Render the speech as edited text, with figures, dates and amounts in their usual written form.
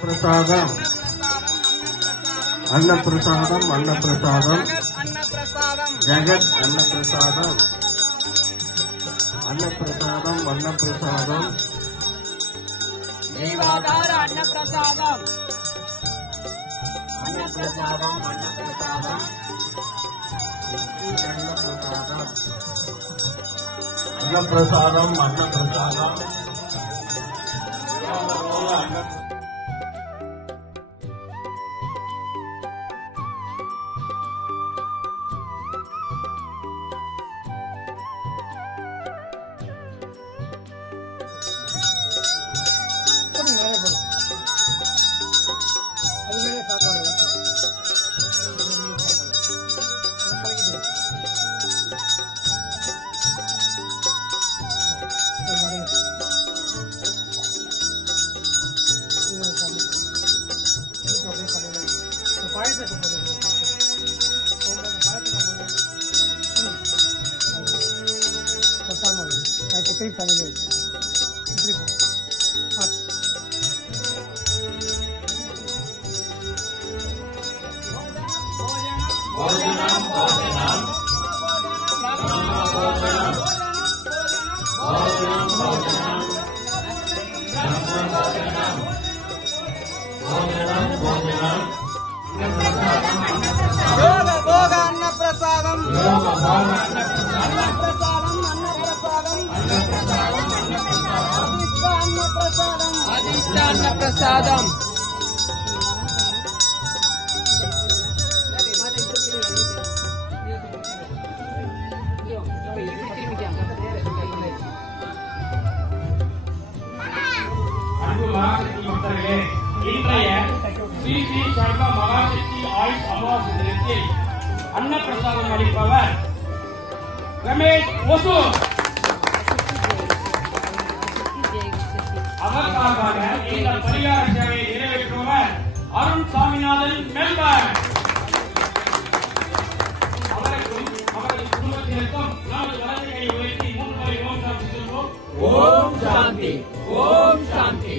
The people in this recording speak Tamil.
प्रसादम अन्न प्रसादम अन्न प्रसादम जगत अन्न प्रसादम अन्न प्रसादम अन्न प्रसादम जीवाधार अन्न प्रसादम अन्न प्रसादम अन्न प्रसादम अन्न प्रसादम अन्न प्रसादम अधिष्ठान प्रसादम இன்றைய ஸ்ரீ ஸ்ரீ சர்வ மகாசக்தி ஆயுஷ் அமாவாசை தினத்தில் அன்னப்பிரசாதம் அளிப்பவர் ரமேஷ் ஒசூர். அதற்காக இந்த பரிகார சேவையை நிறைவேற்றுபவர் அருண் சாமிநாதன் மெல்பர்ன். அவருக்கும் அவரது குடும்பத்தினருக்கும் நமது வலதுகளை உயர்த்தி 3 முறை ஓம் சாந்தி சொல்வோம். ஓம் சாந்தி, ஓம் சாந்தி.